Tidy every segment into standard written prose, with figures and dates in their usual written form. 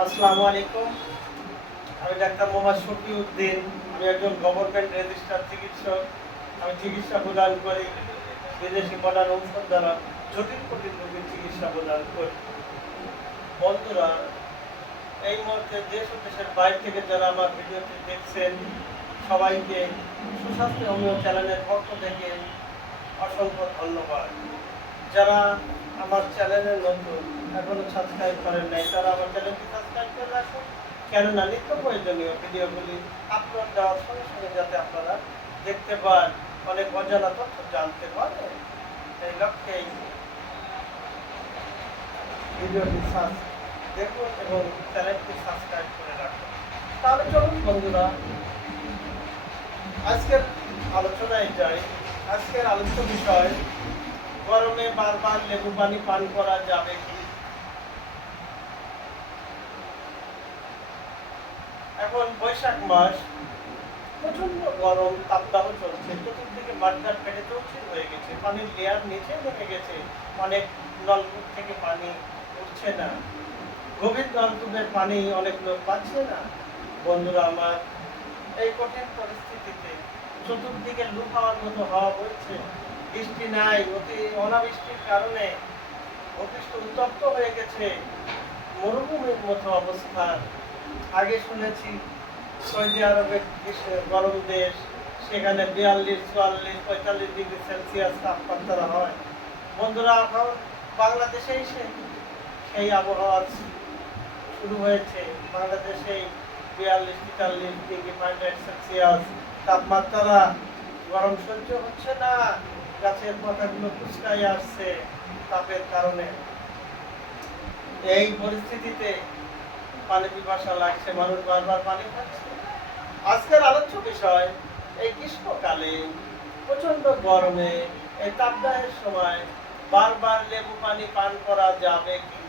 আসসালামু আলাইকুম। আমি ডাক্তার মোহাম্মদ শফিউদ্দিন। আমি একজন গভর্নমেন্ট রেজিস্টার্ড চিকিৎসক। আমি চিকিৎসা প্রদান করি। বিদেশি মডার্ন ঔষধ দ্বারা জটিল কঠিন রোগীর চিকিৎসা প্রদান করি। বন্ধুরা, এই মুহূর্তে দেশ ও দেশের বাইরে থেকে যারা আমার ভিডিওটি দেখছেন, সবাইকে সুস্বাস্থ্য হোমিও চ্যানেলের পক্ষ থেকে অসংখ্য ধন্যবাদ। যারা আমার চ্যানেলের নতুন এখনো সাবস্ক্রাইব করেন নাই, তারা আমার চ্যানেলটি সাবস্ক্রাইব করে রাখুন। কেননা নিত্য প্রয়োজনীয় ভিডিওগুলি আপলোড দেওয়ার সঙ্গে সঙ্গে যাতে আপনারা দেখতে পান, অনেক অজানা তথ্য জানতে পারেন, এই লক্ষ্যেই ভিডিওটি দেখুন এবং চ্যানেলটি সাবস্ক্রাইব করে রাখুন। তাহলে চলুন বন্ধুরা, আজকের আলোচনায় যাই। আজকের আলোচ্য বিষয়, গরমে বারবার লেবু পানি পান করা যাবে কি? এখন বৈশাখ মাস, প্রচন্ড গরম, তাপদাহ চলছে, চতুর্দিকে মাঠঘাট ফেটে চৌচির হয়ে গেছে, পানির লেয়ার নিচে নেমে গেছে, অনেক নলকূপ থেকে পানি উঠছে না, গভীর নলকূপের পানি অনেক লোক পাচ্ছে না। বন্ধুরা আমার, এই কঠিন পরিস্থিতিতে চতুর্দিকে লু খাওয়ার মতো হাওয়া বইছে, বৃষ্টি নাই, অনাবৃষ্টির কারণে ভূপৃষ্ঠ উত্তপ্ত হয়ে গেছে, মরুভূমির মতো অবস্থা। আগে শুনেছি সৌদি আরবের গরম দেশ, সেখানে 42, 44, 45 ডিগ্রি সেলসিয়াস তাপমাত্রা হয়। বন্ধুরা, এখন বাংলাদেশে এসে সেই আবহাওয়া শুরু হয়েছে। বাংলাদেশে 42, 43 ডিগ্রি সেলসিয়াস তাপমাত্রা, গরম সহ্য হচ্ছে না, গাছের পাতাগুলো কুচকাই আসছে তাপের কারণে। এই পরিস্থিতিতে পানি পিপাসা লাগছে, মানুষ বারবার পানি খাচ্ছে। আজকের আলোচ্য বিষয়, এই গ্রীষ্মকালে প্রচন্ড গরমে, এই তাপদাহের সময় বারবার লেবু পানি পান করা যাবে কি?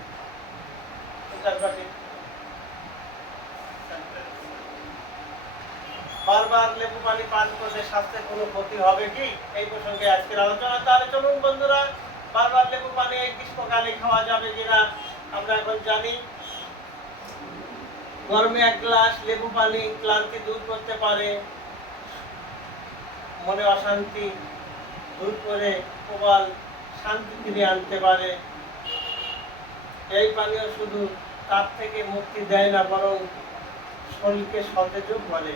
বারবার লেবু পানি পান করলে স্বাস্থ্যের কোনো ক্ষতি হবে কি? এই প্রসঙ্গে আজকের আলোচনা। তাহলে চলুন বন্ধুরা, বারবার লেবু পানি এই গ্রীষ্মকালে খাওয়া যাবে কিনা আমরা এখন জানি। গরমে 1 গ্লাস লেবু পানি ক্লান্তি দূর করতে পারে, মনে অশান্তি দূর করে প্রবল শান্তি ফিরিয়ে আনতে পারে। এই পানীয় শুধু তাপ থেকে মুক্তি দেয় না, বরং শরীরকে সতেজও করে।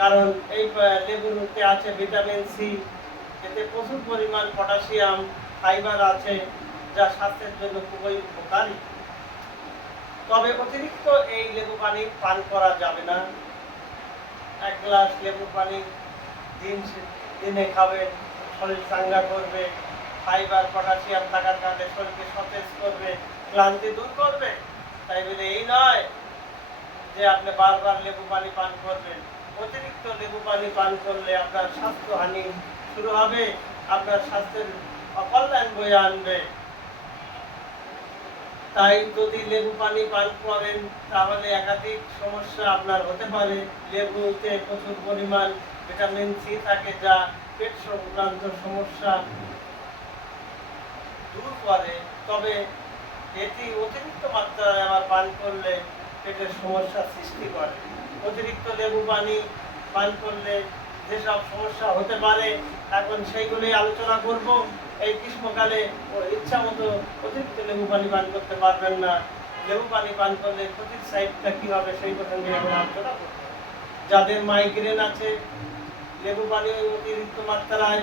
কারণ এই লেবুতে আছে ভিটামিন সি, এতে প্রচুর পরিমাণ পটাশিয়াম, ফাইবার আছে, যা স্বাস্থ্যের জন্য খুবই উপকারী। তবে অতিরিক্ত এই লেবু পানি পান করা যাবে না। 1 গ্লাস লেবু পানি দিনে খাবেন, শরীর চাঙ্গা করবে, ফাইবার পটাশিয়াম থাকার কারণে শরীরকে সতেজ করবে, ক্লান্তি দূর করবে। তাই বলে এই নয় যে আপনি বারবার লেবু পানি পান করবেন। অতিরিক্ত লেবু পানি পান করলে আপনার স্বাস্থ্যহানি শুরু হবে, আপনার স্বাস্থ্যের অকল্যাণ বয়ে আনবে। তাই যদি লেবু পানি পান করেন, তাহলে একাধিক সমস্যা আপনার হতে পারে। লেবুতে প্রচুর পরিমাণ ভিটামিন সি থাকে, যা পেট সংক্রান্ত সমস্যা দূর করে। তবে এটি অতিরিক্ত মাত্রায় আবার পান করলে পেটের সমস্যা সৃষ্টি করে। অতিরিক্ত লেবু পানি পান করলে যেসব সমস্যা হতে পারে, এখন সেইগুলি আলোচনা করব। এই গ্রীষ্মকালে ইচ্ছা মতো অতিরিক্ত লেবু পানি পান করতে পারবেন না। লেবু পানি পান করলে ক্ষতির সাইডটা কী হবে সেই প্রসঙ্গে এখন আলোচনা করব। যাদের মাইগ্রেন আছে, লেবু পানি অতিরিক্ত মাত্রায়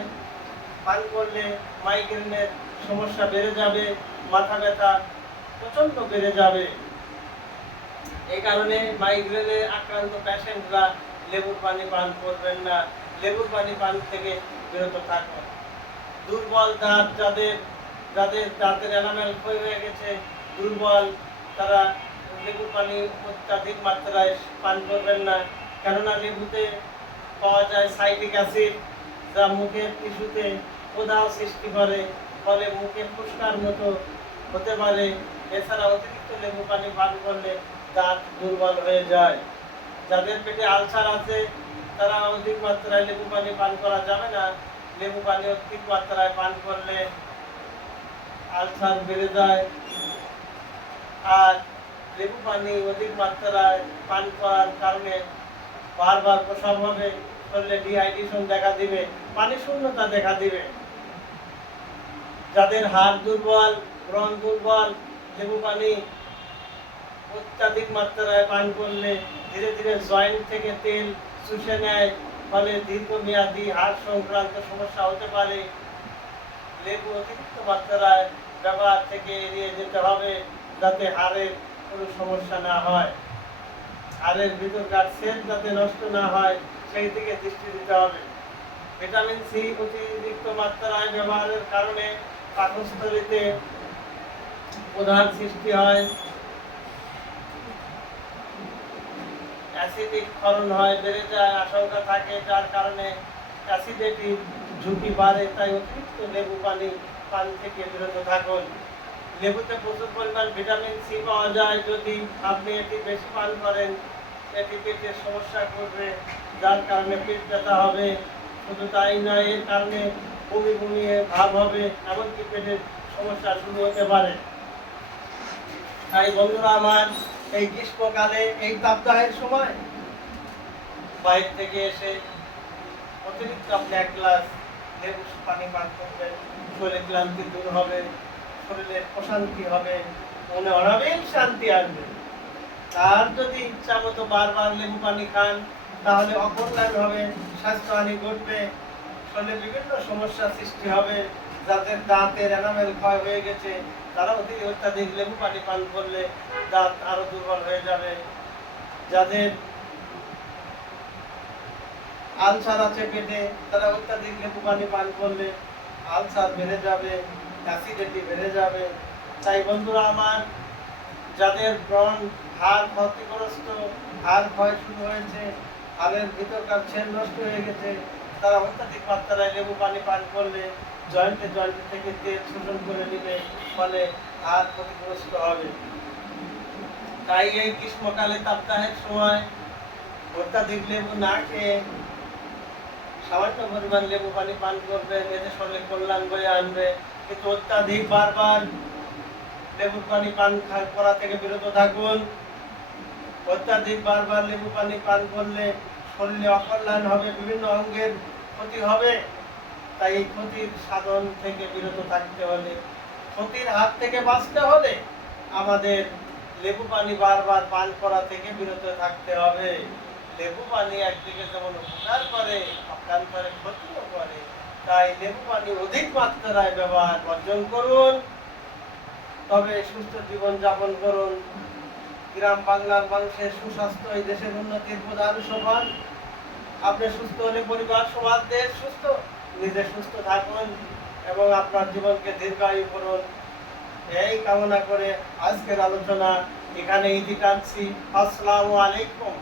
পান করলে মাইগ্রেনের সমস্যা বেড়ে যাবে, মাথা ব্যথা প্রচণ্ড বেড়ে যাবে। এই কারণে মাইগ্রেনে আক্রান্ত পেশেন্টরা লেবুর পানি পান করবেন না, লেবুর পানি পান থেকে বিরত থাকুন। দুর্বল দাঁত, যাদের দাঁতের এনামেল ক্ষয় হয়ে গেছে, দুর্বল, তারা লেবুর পানি অত্যাধিক মাত্রায় পান করবেন না। কেননা লেবুতে পাওয়া যায় সাইট্রিক অ্যাসিড, যা মুখের টিস্যুতে প্রদাহ সৃষ্টি করে, ফলে মুখে ফুসকার মতো হতে পারে। এছাড়া অতিরিক্ত লেবু পানি পান করলে দাঁত দুর্বল হয়ে যায়। যাদের পেটে আলসার আছে, তারা অধিক মাত্রায় লেবু পানি পান করা যাবে না। লেবু পানি অধিক মাত্রায় পান করলে আলসার বেড়ে যায়। আর লেবু পানি অধিক মাত্রায় পান করার কারণে বারবার প্রস্রাব হবে, শরীরে ডিহাইড্রেশন দেখা দিবে, পানি শূন্যতা দেখা দিবে। যাদের হাড় দুর্বল, ব্রণ দুর্বল, লেবু পানি অত্যাধিক মাত্রায় পান করলে ধীরে ধীরে জয়েন্ট থেকে তেল চুষে নেয়, ফলে দীর্ঘমেয়াদী হাড় সংক্রান্ত সমস্যা হতে পারে। লেবু অতিরিক্ত মাত্রায় ব্যবহার থেকে এড়িয়ে যেতে হবে, যাতে হাড়ের কোনো সমস্যা না হয়, হাড়ের ভিতরকার সেল যাতে নষ্ট না হয় সেই দিকে দৃষ্টি দিতে হবে। ভিটামিন সি অতিরিক্ত মাত্রায় ব্যবহারের কারণে পাকস্থলীতে প্রধান সৃষ্টি হয়, অ্যাসিডিক ক্ষরণ হয়, বেড়ে যায় আশঙ্কা থাকে, যার কারণে অ্যাসিডিটি ঝুঁকি বাড়ে। তাই অতিরিক্ত লেবু পানি পান থেকে বিরত থাকুন। লেবুতে প্রচুর পরিমাণ ভিটামিন সি পাওয়া যায়। যদি আপনি এটি বেশি পান করেন, এটি পেটের সমস্যা করবে, যার কারণে পেট ব্যথা হবে। শুধু তাই নয়, এর কারণে বমি বমি ভাব হবে, এমনকি পেটের সমস্যা শুরু হতে পারে। তাই বন্ধুরা আমার, এই গ্রীষ্মকালে এই তাপদাহের সময় বাইরে থেকে এসে অতিরিক্ত আপনি 1 গ্লাস লেবু পানি পান করবেন, শরীরে ক্লান্তি দূর হবে, শরীরের প্রশান্তি হবে, মনে অনাবিল শান্তি আসবে। আর যদি ইচ্ছা মতো বারবার লেবু পানি খান, তাহলে অকল্যাণ হবে, স্বাস্থ্যহানি ঘটবে, শরীরে বিভিন্ন সমস্যার সৃষ্টি হবে। যাদের দাঁতের এনামেল ক্ষয় হয়ে গেছে, তারা অত্যাধিক লেবু পানি পান করলে দাঁত আরো দুর্বল হয়ে যাবে। যাদের আলসার আছে পেটে, তারা অত্যাধিক লেবু পানি পান করলে আলসার বেড়ে যাবে, অ্যাসিডিটি বেড়ে যাবে। তাই বন্ধুরা আমার, যাদের ব্রণ, হাড় ক্ষতিগ্রস্ত, হাড় ক্ষয় শুরু হয়েছে, হাড়ের ভিতরকার সেল নষ্ট হয়ে গেছে, তারা অত্যাধিক মাত্রায় লেবু পানি পান করলে জয়েন্টে থেকে তেল শোষণ করে নেবে, ফলে হাড় ক্ষতিগ্রস্ত হবে। তাই এই গ্রীষ্মকালে তাপদাহের সময় অত্যাধিক লেবু না খেয়ে সামান্য পরিমাণ লেবু পানি পান করবেন, এতে শরীরে কল্যাণ বয়ে আনবে। কিন্তু অত্যাধিক বারবার লেবু পানি পান করা থেকে বিরত থাকুন। অত্যাধিক বারবার লেবু পানি পান করলে শরীরে অকল্যাণ হবে, বিভিন্ন অঙ্গের ক্ষতি হবে। তাই এই ক্ষতির সাধন থেকে বিরত থাকতে হলে, ক্ষতির হাত থেকে বাঁচতে হলে আমাদের লেবু পানি বারবার পান করা থেকে বিরত থাকতে হবে। লেবু পানি একদিকে যেমন উপকার করে, অকান্তরে ক্ষতিও করে। তাই লেবু পানি অধিক মাত্রায় ব্যবহার বর্জন করুন, তবে সুস্থ জীবন যাপন করুন। গ্রাম বাংলার মানুষের সুস্বাস্থ্য এই দেশের উন্নতির প্রধান সোপান। আপনি সুস্থ হলে পরিবার, সমাজ, দেশ সুস্থ। নিজে সুস্থ থাকুন এবং আপনার জীবনকে দীর্ঘায়ু করুন, এই কামনা করে আজকের আলোচনা এখানে ইতি টানছি। আসসালামু আলাইকুম।